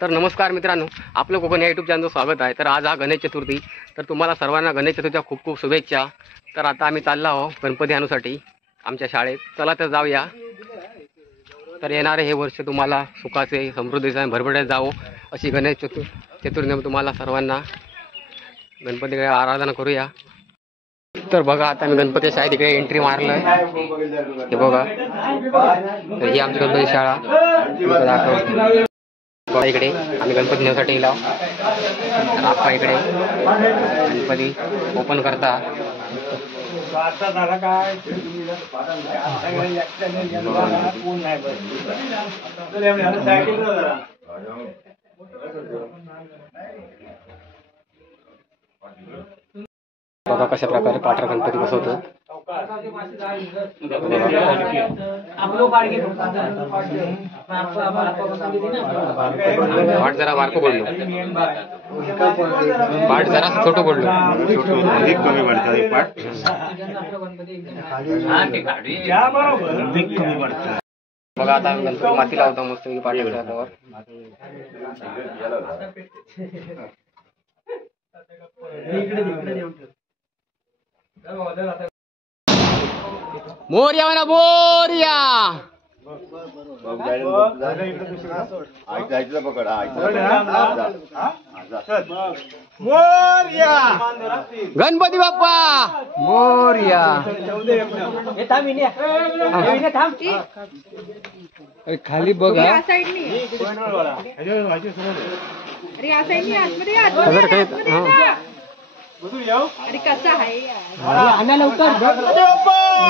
तर नमस्कार मित्रांनो, आपलं कोकण या यूट्यूब चॅनलचं स्वागत आहे। तर आज हा गणेश चतुर्थी, तर तुम्हाला सर्वांना गणेश चतुर्थीच्या खूप खूप शुभेच्छा। तर आता आम्ही चाललो आहोत गणपती आणण्यासाठी आमच्या शाळेत। चला तर जाऊया। तर येणारे हे वर्ष तुम्हाला सुखाचे, समृद्धीचे आणि भरभराट जावो अशी गणेश चतुर्थी तुम्हाला सर्वांना गणपतीकडे आराधना करूया। तर बघा, आता मी गणपती शाळेत इकडे एंट्री मारलोय, हे बघा। तर ही आमची गणपती शाळा इकडे आम्ही गणपती नेण्यासाठी गेलो। तर आपा इकडे गणपती ओपन करता। बघा कशा प्रकारे पाठर गणपती बसवतो। पाठ जरा बारको पडलो, पाठ जरा छोटो पडलो, कमी पडतं पाठ। बघा आता गणपती माती लावतो मस्त पाठीवर। मोरया म्हणा मोरया। गणपती बाप्पा मोरया। खाली बघा, अरे कसा आहे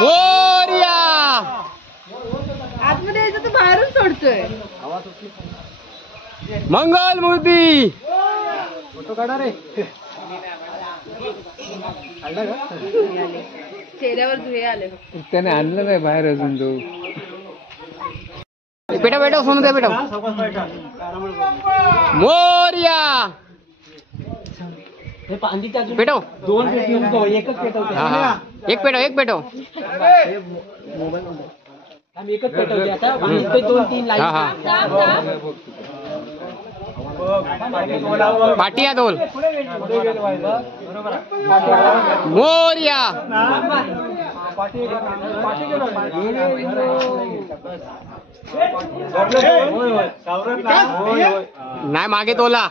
मोरया। आतमध्ये यायचं तर बाहेरून सोडतोय। मंगल मूर्ती फोटो काढा रे। चेहऱ्यावर धुळे आले, त्याने आणलं नाही बाहेर अजून तो। बेटा बेटा सोनू दे बेटा। मोरया पेटो, दोन पेटो, एकच पेटवतो। एक पेटो, एक पेटो, एकच पेटवते आता। दोन तीन लाईन पाटिया दोल मोरया। नाही मागे तोला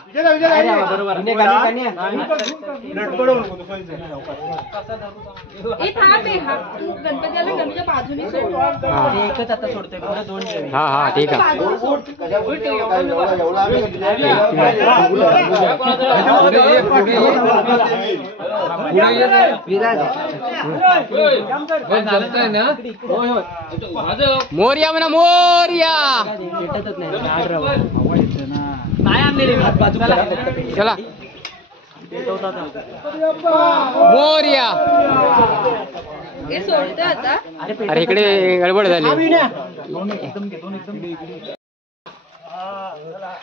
गणपतीला गणपतीच्या बाजूने एकच आता सोडतोय, पुढे दोन। हा हा ठीक आहे। मोरया म्हणा मोरया। चला मोरया। हे सोडतोय आता। अरे इकडे गडबड झाली।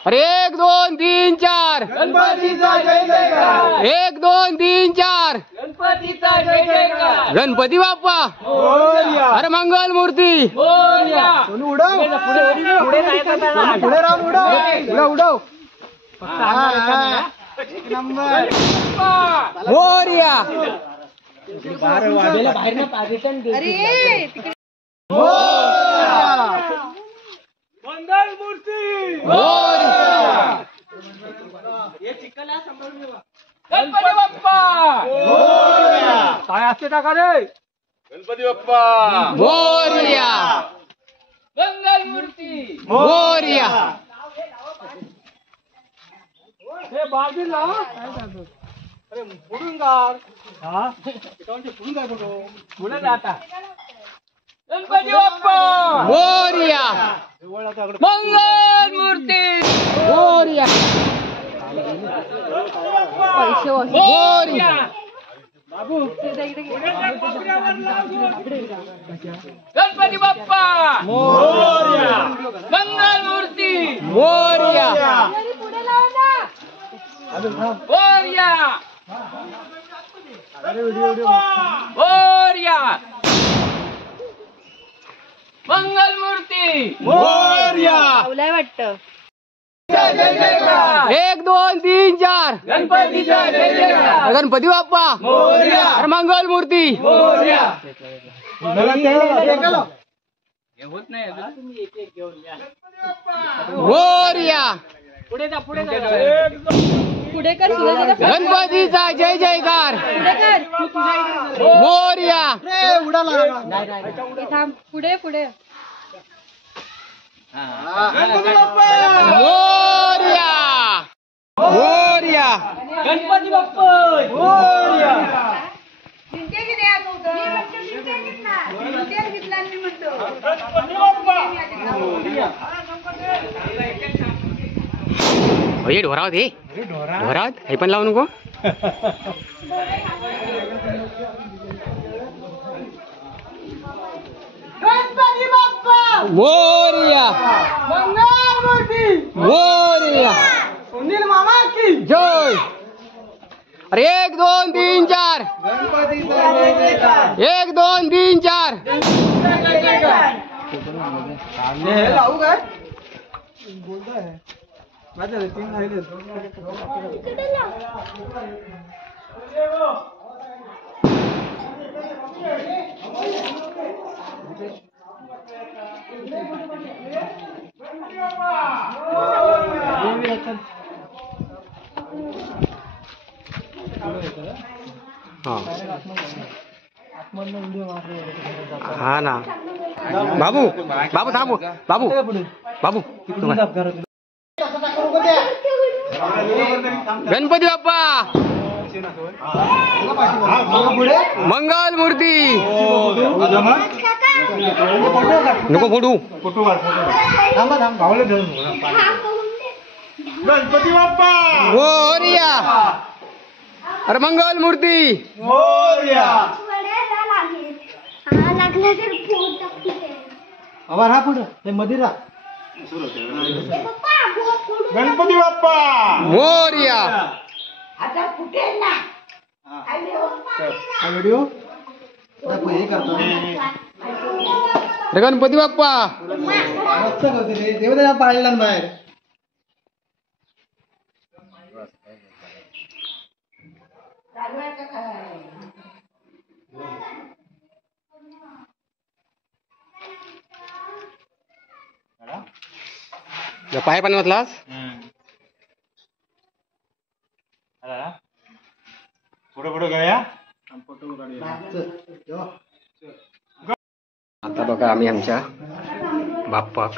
अरे 1 2 3 4 गणपतीचा जय जयकार, 1 2 3 4 गणपतीचा जय जयकार, गणपती बाप्पा मोरया। अरे मंगल मूर्ती मोरया। उडव पुढे राम उडव उडव। मोरया बाहेर रिटर्न अरे मंगल मूर्ती मोरया। गणपती बाप्पा मोरया। काय असते टाका रे? गणपती बाप्पा मोरया मंगल मूर्ती मोरया। हे बाजूला अरे पुढून गार पुढून काय बघो पुढे जाता। गणपती बाप्पा मोरया मंगल मूर्ती मोरया पैसे मोरया। गणपती बाप्पा मोरया मंगल मूर्ती मोरया मोरया मोरया मंगल मूर्ती मोरया वाटतं। 1 2 3 4 गणपतीचा जय जयकार. गणपती बाप्पा मोरया. अरे मंगल मूर्ती मोरया. हे होत नाही अजून. मोरया. पुढे जा पुढे जा. पुढे कर सुरेश दादा. गणपतीचा जय जयकार. पुढे कर. मोरया. हे थांब. पुढे पुढे. मोरया. मोरया. गणपती बाप्पा मोरया. गणपती बाप्पा हे ढोरावत हे ढोरावत हे पण लावू नको. गणपती बाप्पा मोरया. मंगल मूर्ती मोरया. सुनील मामा की जय. अरे 1 2 3 4 गणपतीचा जय जयकार. 1 2 3 4 जय जयकार. हे लावू काय माझ्या तीन राहिले. हा ना बाबू बाबू थांबू बाबू बाबू गणपती बाप्पा मंगल मूर्ती. नको फोटू. गणपती बाप्पा मोरया. अरे मंगल मूर्ती मोरया. हा पुढे मदिरा गणपती बाप्पा मोरया. व्हिडिओ हे करतो अरे गणपती बाप्पा मस्त करते रे देव त्याला पाळला ना बाहेर. पाय पण म्हटलास पुढे पुढे गया. आता बघा आम्ही आमच्या बाप्पाक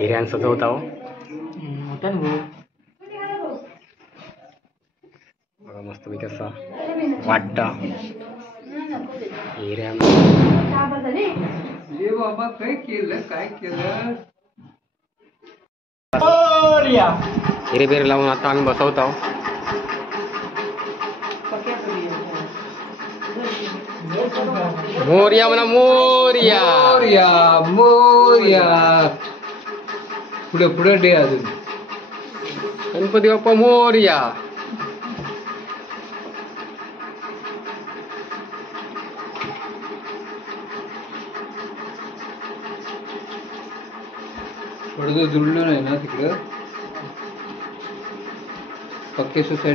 हिऱ्यान सजवत आहो. बघा मस्त मी कसा वाटता हिऱ्यान. बाबा काय केलं काय केलं. हिरे बिरे लावून आता आम्ही बसवत आहो. मोरया म्हणा मोरया. मोरया मोरया. पुढे पुढे डे अजून. गणपती बाप्पा मोरया. थोडं जुळलं नाही ना तिकडं. पक्के सोसायटी